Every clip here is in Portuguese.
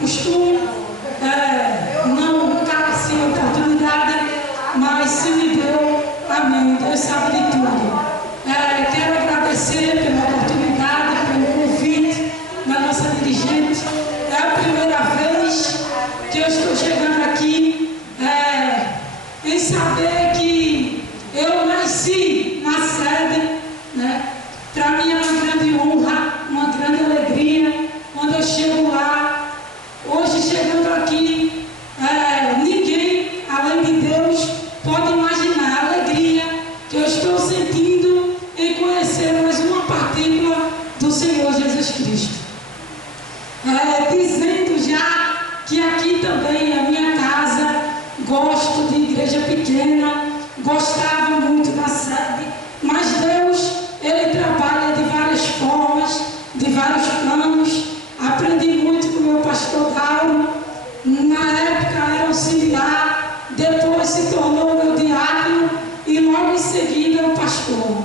costume, não cabe assim a oportunidade, mas se me deu, amém, Deus sabe de tudo. Quero agradecer pela oportunidade, pelo convite da nossa dirigente. É a primeira vez que eu estou chegando aqui em saber que eu nasci na sede, né? Para mim é uma grande honra, uma grande alegria quando eu chego lá. Hoje, chegando aqui, ninguém, além de Deus, pode imaginar a alegria que eu estou sentindo em conhecer mais uma partícula do Senhor Jesus Cristo. Dizendo já que aqui também é a minha casa, gosto de igreja pequena, gostava muito da sede, mas Deus, Ele trabalha de várias formas, de vários planos. Aprendi muito com o meu pastor Dauro, na época era auxiliar, depois se tornou meu diácono e logo em seguida o pastor.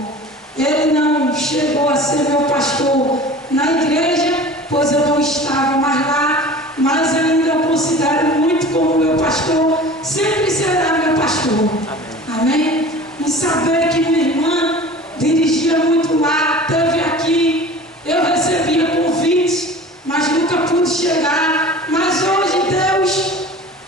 Ele não chegou a ser meu pastor na igreja, pois eu não estava mais lá, mas ainda eu considero muito como meu pastor, sempre será meu pastor. Amém? E saber que minha irmã dirigia muito lá, teve aqui, eu recebia convites, mas nunca pude chegar. Mas hoje Deus,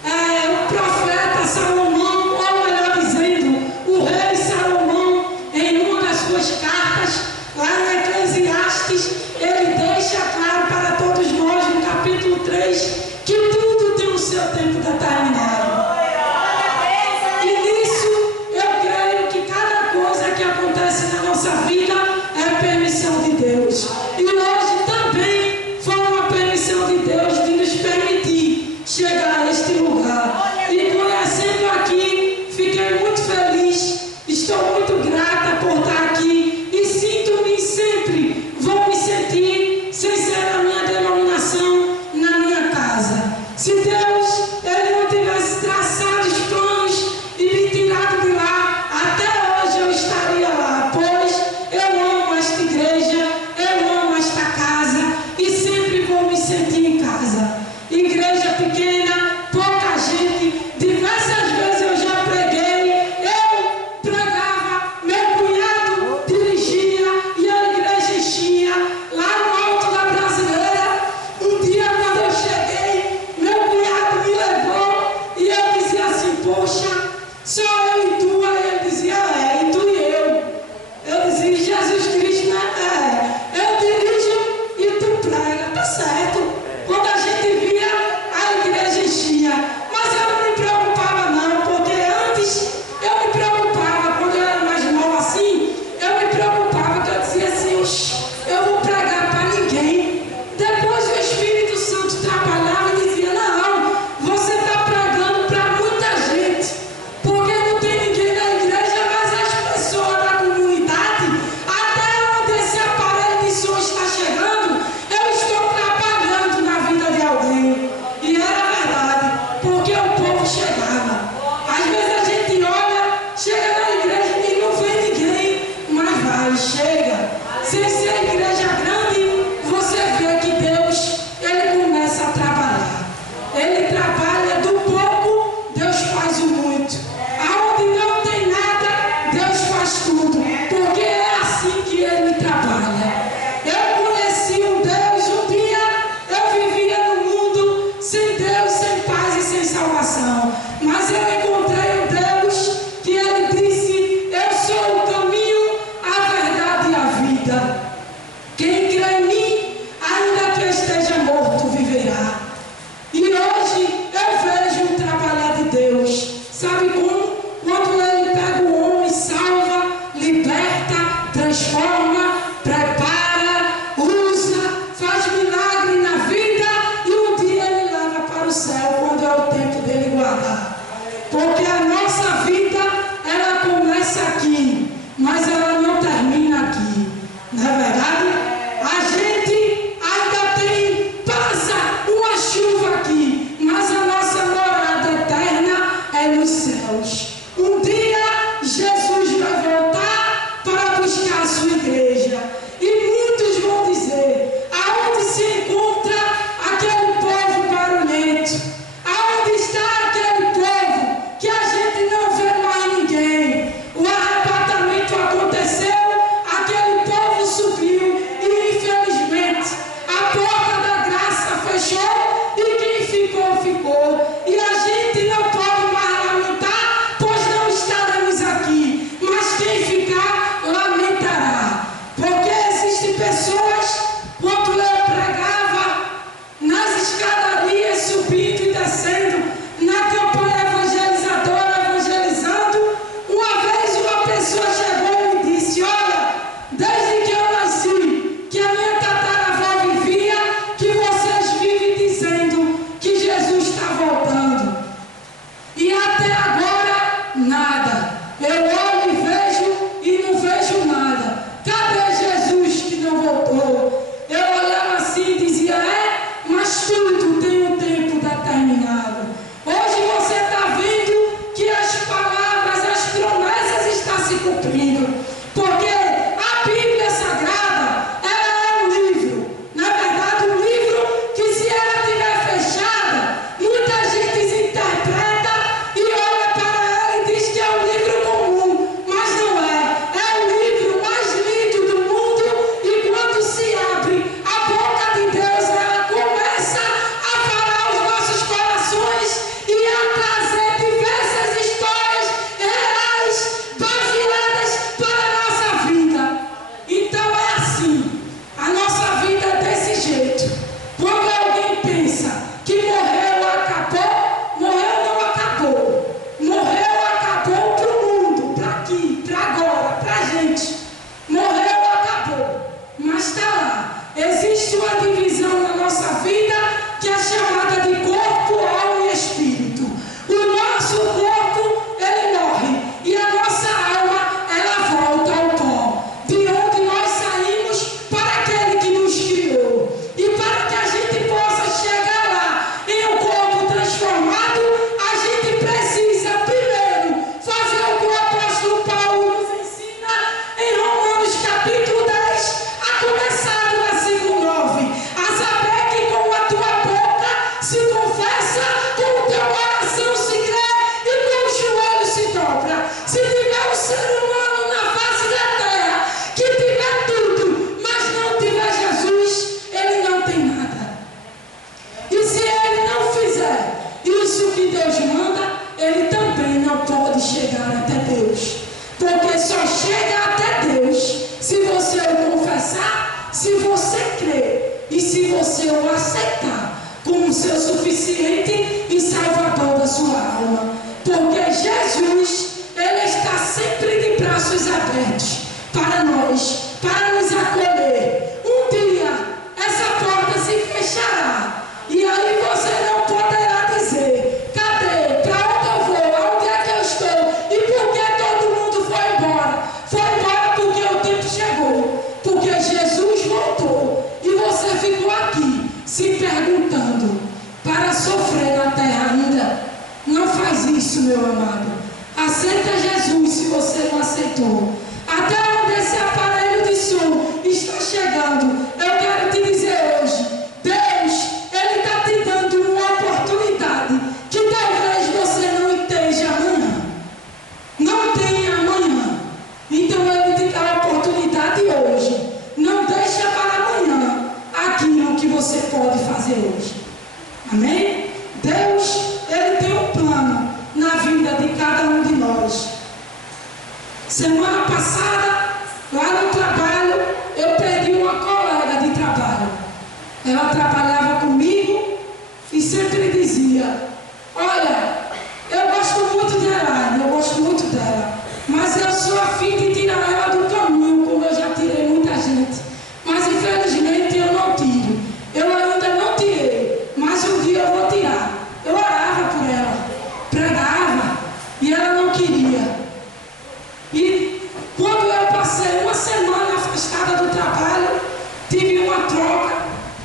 o profeta Salomão, ou melhor dizendo, o rei Salomão, em uma das suas cartas, lá na Eclesiastes, ele deixa claro para todos nós, no capítulo 3, que tudo tem o seu tempo determinado. E nisso eu creio que cada coisa que acontece na nossa vida é permissão de Deus. E hoje também foi uma permissão de Deus de nos permitir chegar a este lugar. E conhecendo aqui, fiquei muito feliz, estou muito grata por estar aqui e sinto-me sempre, vou me sentir, sem ser a minha denominação, na minha casa. Se Deus, Ele não tivesse traçado os planos e me tirado de lá, até hoje eu estaria lá, pois eu amo esta igreja, eu amo esta casa e sempre vou me sentir em casa. Igreja pequena, pouca gente, diversas vezes eu já preguei, eu pregava, meu cunhado dirigia e a igreja enchia lá no alto da Brasileira. Um dia quando eu cheguei, meu cunhado me levou e eu dizia assim: poxa, só eu e tu? Aí ele dizia: e tu e eu. Eu dizia: Jesus Cristo, né? Eu dirijo e tu prega, tá certo. Quando a gente via a igreja que Deus manda, ele também não pode chegar até Deus. Porque só chega até Deus se você o confessar, se você crer e se você o aceitar como seu suficiente e salvador da sua alma. Porque Jesus, ele está sempre de braços abertos para nós, para nos acolher. Um dia essa porta se fechará e aí você não poderá dizer: cadê? Para onde eu vou? Aonde é que eu estou? E por que todo mundo foi embora? Foi embora porque o tempo chegou, porque Jesus voltou e você ficou aqui se perguntando para sofrer na terra ainda. Não faz isso, meu amado. Aceita Jesus se você não aceitou. Até onde esse aparelho de som está chegando, eu quero te dizer hoje: Deus, ele está te dando uma oportunidade que talvez você não esteja amanhã. Não tem amanhã. Então ele te dá a oportunidade hoje. Não deixa para amanhã aquilo que você pode fazer hoje. Amém? Deus, ele tem um plano na vida de cada um de nós. Semana passada, lá no trabalho, eu perdi uma colega de trabalho. Ela trabalhava comigo e sempre dizia: olha, eu gosto muito de Elaine, eu gosto muito dela, mas eu sou a fim de tirar ela do caminho, como eu já tirei muita gente. Mas infelizmente eu não tiro. Eu ainda não tirei, mas um dia eu vou tirar. Eu orava por ela, pregava, e ela não queria. E quando eu passei uma semana afastada do trabalho, tive uma troca,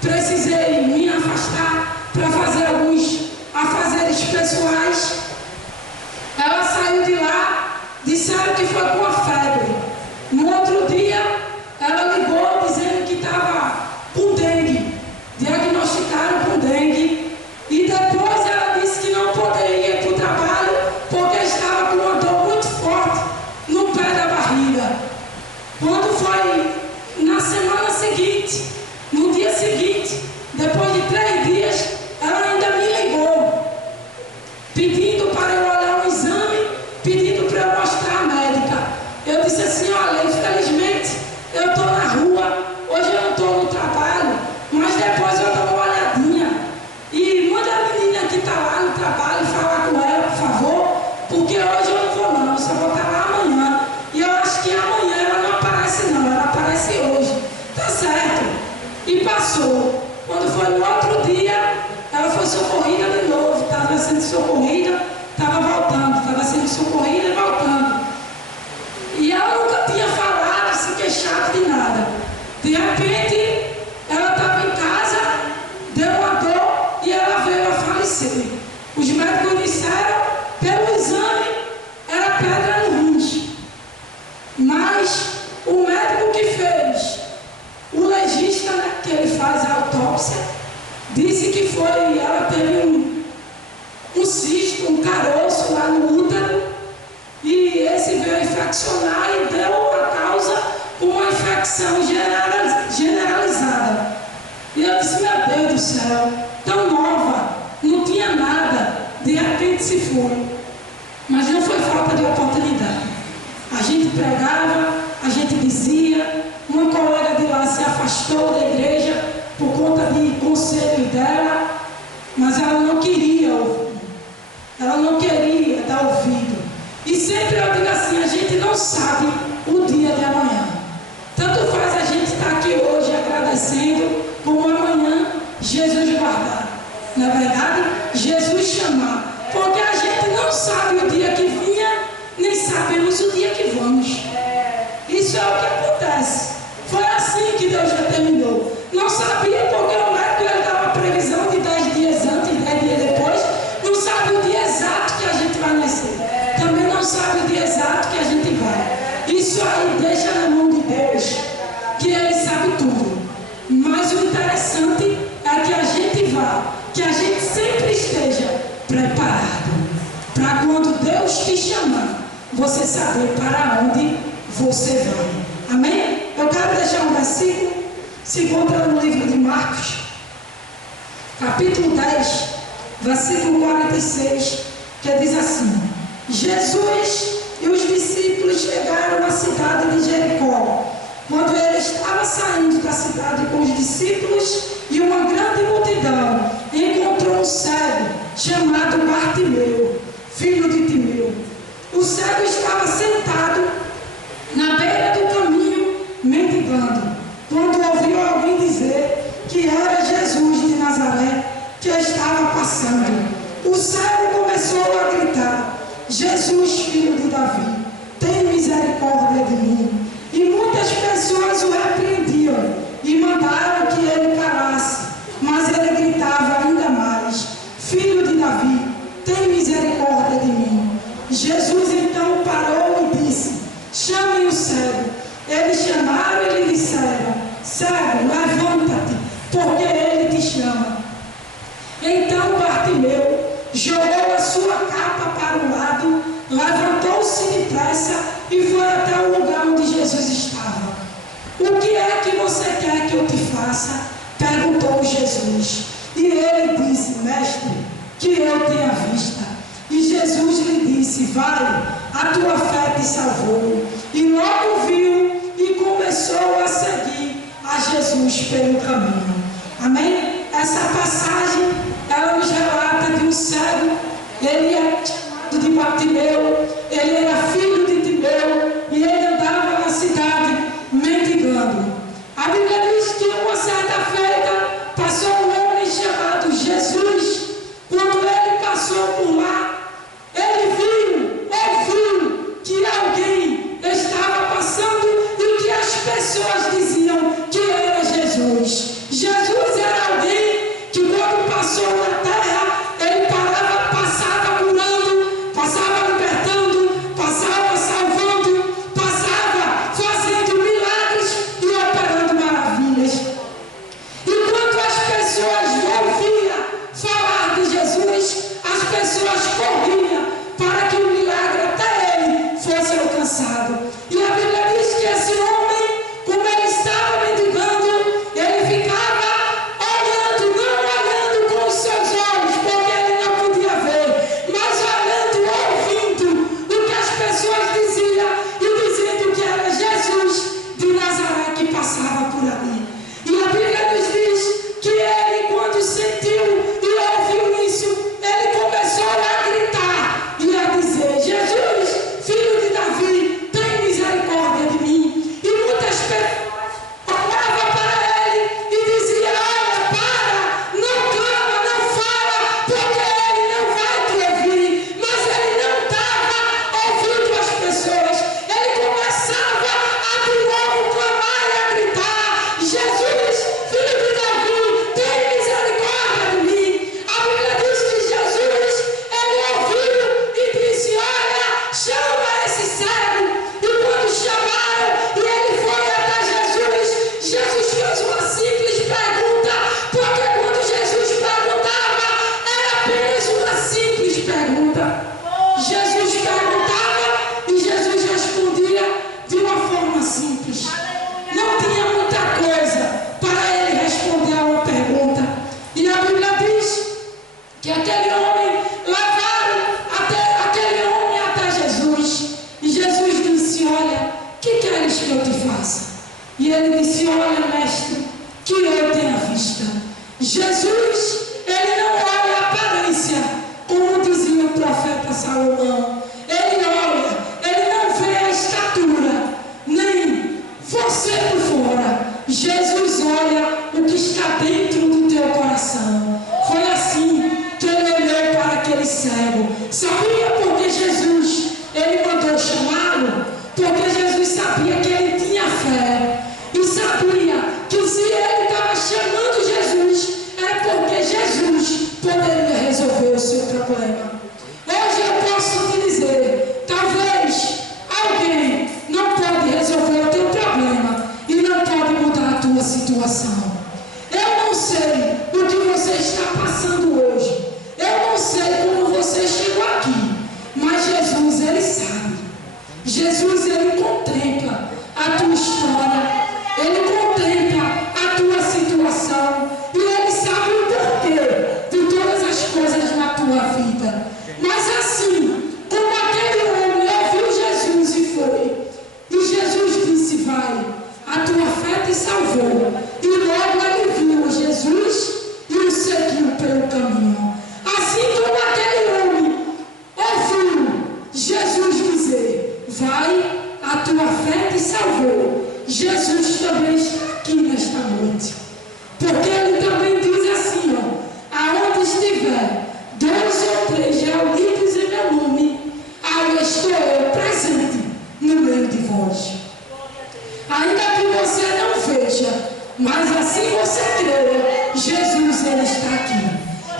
precisei me afastar para fazer alguns afazeres pessoais. Ela saiu de lá, disseram que foi com a febre. No outro dia, ela ligou dizendo que estava com dengue, diagnosticaram com dengue. E depois ela disse que não poderia ir para o trabalho porque estava com uma dor muito forte no pé da barriga. Quando foi na semana seguinte, no dia seguinte, depois de 3 dias, ela ainda me ligou, pedindo para eu olhar um exame, pedindo para eu mostrar a médica. Eu disse assim: olha, infelizmente eu estou na rua, hoje eu não estou no trabalho, mas depois eu dou uma olhadinha. E manda a menina que está lá no trabalho falar com ela, por favor, porque hoje eu não vou não, eu só vou estar lá amanhã. E eu acho que amanhã ela não aparece não, ela aparece hoje. Tá certo. E passou. Quando foi no outro dia, ela foi socorrida de novo, estava sendo socorrida, estava voltando, estava sendo socorrida e voltando. E ela nunca tinha falado, se queixado de nada. De repente, ela estava em casa, deu uma dor e ela veio a falecer. Os médicos disseram, pelo exame, era pedra no rins. Mas o médico que fez, o legista, né, que ele faz a autópsia, disse que foi, ela teve um cisto, um caroço lá no útero, e esse veio a infeccionar e deu a causa uma infecção generalizada. E eu disse: meu Deus do céu, tão nova, não tinha nada, de repente se foi. Mas não foi falta de oportunidade. A gente pregava, a gente dizia, uma colega de lá se afastou da igreja por conta de conselho dela, mas ela não queria ouvir, ela não queria dar ouvido. E sempre eu digo assim: a gente não sabe o dia de amanhã. Tanto faz a gente estar aqui hoje agradecendo, como amanhã Jesus guardar. Na verdade, Jesus chamar. Porque a gente não sabe o dia que vinha, nem sabemos o dia que vamos. Isso é o que acontece. Foi assim que Deus determinou. Não sabia porque o médico ele dava previsão de 10 dias antes, 10 dias depois. Não sabe o dia exato que a gente vai nascer. Também não sabe o dia exato que a gente vai. Isso aí deixa na mão de Deus, que Ele sabe tudo. Mas o interessante é que a gente vá, que a gente sempre esteja preparado para quando Deus te chamar, você saber para onde você vai. Amém? Eu quero deixar um versículo, se encontra no livro de Marcos, capítulo 10, versículo 46, que diz assim: Jesus e os discípulos chegaram à cidade de Jericó. Quando ele estava saindo da cidade com os discípulos e uma grande multidão, encontrou um cego chamado Bartimeu, filho de Timeu. O cego estava sentado na beira do caminho, mendigando, quando ouviu alguém dizer que era Jesus de Nazaré que estava passando. O cego começou a gritar: Jesus, filho de Davi, tem misericórdia de mim. E muitas pessoas o repreendiam e mandaram que ele calasse, mas ele gritava ainda mais: Filho de Davi, tem misericórdia de mim. Jesus então parou e disse: Chamem o cego. Eles chamaram e lhe disseram: Cego, levanta-te, porque ele te chama. Então Bartimeu jogou a sua capa para o lado, levantou-se depressa e foi até o lugar onde Jesus estava. O que é que você quer que eu te faça? Perguntou Jesus. E ele disse: Mestre, que eu tenha vista. E Jesus lhe disse: Vai, a tua fé te salvou. E logo viu e começou a seguir a Jesus pelo caminho. Amém? Essa passagem, ela nos relata de um cego. Ele é chamado de Bartimeu, ele era filho de Timeu e ele andava na cidade mendigando. A Bíblia diz que uma certa feita passou um homem chamado Jesus. Quando ele passou por lá, ele ouviu que alguém estava passando e que as pessoas diziam que era Jesus. Jesus era alguém que quando passou na terra, ele parava, passava curando, passava libertando, passava salvando, passava fazendo milagres e operando maravilhas. E quando as pessoas ouviam falar de Jesus, as pessoas corriam para que o milagre até ele fosse alcançado. E a Bíblia diz que esse homem, como ele estava mendigando, ele ficava olhando, não olhando com os seus olhos, porque ele não podia ver, mas olhando, ouvindo o que as pessoas diziam e dizendo que era Jesus de Nazaré que passava por ali. E a Bíblia nos diz que ele, quando sentiu e ouviu isso, ele começou a gritar e a dizer: Jesus, filho de Davi, tem misericórdia de mim. E muitas pessoas olhavam para ele e diziam: olha, para, não clama, não fala, porque ele não vai te ouvir. Mas ele não estava ouvindo as pessoas. Ele começava a de novo clamar e a gritar: Jesus, filho de Davi, tem misericórdia de mim. A Bíblia diz que Jesus, ele ouviu e disse: olha, chama esse cego. E quando chamaram e ele foi até Jesus, Jesus fez uma simples pergunta, porque quando Jesus perguntava, era apenas uma simples pergunta. Jesus perguntava e Jesus respondia de uma forma simples. Não tinha muita coisa para ele responder a uma pergunta. E a Bíblia diz que aquele homem levaram aquele homem até Jesus. E Jesus disse: olha, o que queres que eu te faça? E ele disse: olha, mestre, que eu tenha vista. Jesus, ele não olha a aparência, como dizia o profeta Salomão. Ele olha, ele não vê a estatura, nem você por fora. Jesus olha o que está dentro do teu coração. Foi assim que ele olhou para aquele cego. Sabia por que Jesus, ele mandou chamá-lo? Porque Jesus sabia que ele tinha fé. E sabia que se ele estava chamando Jesus, é porque Jesus poderia resolver o seu problema. Hoje eu posso te dizer, talvez alguém não pode resolver o teu problema e não pode mudar a tua situação. Eu não sei o que você está passando hoje. Eu não sei como você chegou aqui. Mas Jesus, ele sabe. Jesus, ele contempla a tua história. Ele contempla a tua situação. E ele sabe o porquê de todas as coisas Jesus também está aqui nesta noite. Porque ele também diz assim, ó, aonde estiver 2 ou 3 reunidos em meu nome, aí estou eu presente no meio de vós. Ainda que você não veja, mas assim você creia, Jesus ele está aqui.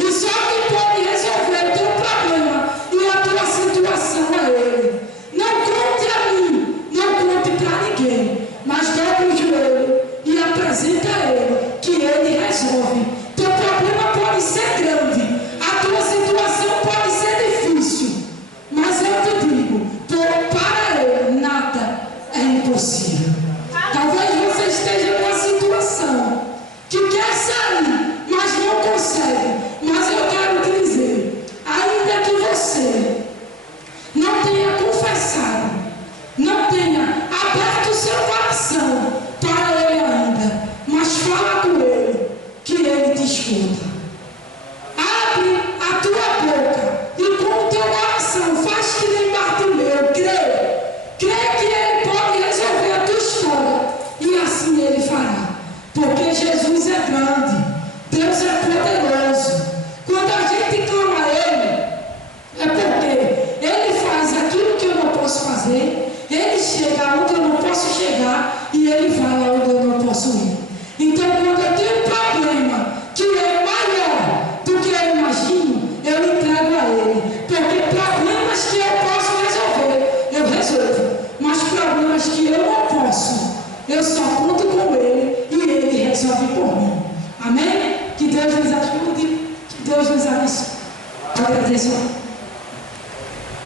E só que pode resolver o teu problema e a tua situação é ele. Não conte a mim, não conte para ninguém, mas dobre o joelho e apresenta a ele, que ele resolve. Teu problema pode ser grande, a tua situação pode ser difícil, mas eu te digo, para ele nada é impossível. Talvez você esteja numa situação que quer sair, mas não consegue. Mas eu quero te dizer, ainda que você não tenha confessado, não tenha aberto o seu coração para ele ainda, mas fala com ele, que ele te escuta. Abre a tua boca e com o teu coração faz que nem Bartimeu, crê que ele pode resolver a tua história e assim ele fará, porque Jesus é grande, Deus é poderoso. Quando a gente clama a ele, é porque ele faz aquilo que eu não posso fazer, ele chega onde eu não posso chegar e ele vai onde eu não posso ir. Então quando eu tenho um problema que é maior do que eu imagino, eu entrego a ele, porque problemas que eu posso resolver, eu resolvo, mas problemas que eu não posso, eu só conto com ele e ele resolve por mim. Amém? Que Deus nos ajude, que Deus nos abençoe. Eu agradeço.